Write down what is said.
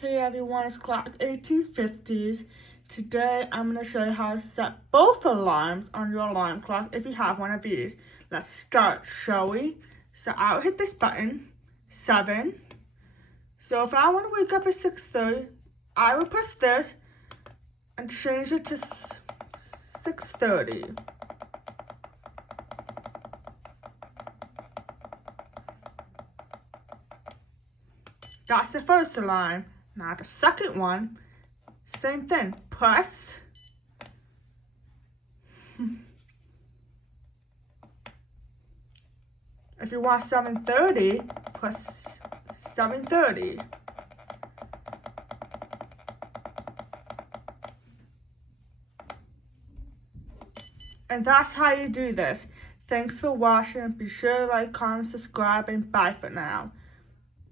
Hey everyone, it's clock 1850s. Today I'm going to show you how to set both alarms on your alarm clock if you have one of these. Let's start, shall we? So I'll hit this button, 7. So if I want to wake up at 6:30, I will press this and change it to 6:30. That's the first alarm. Now the second one, same thing. Press. If you want 7:30, press 7:30. And that's how you do this. Thanks for watching. Be sure to like, comment, subscribe, and bye for now.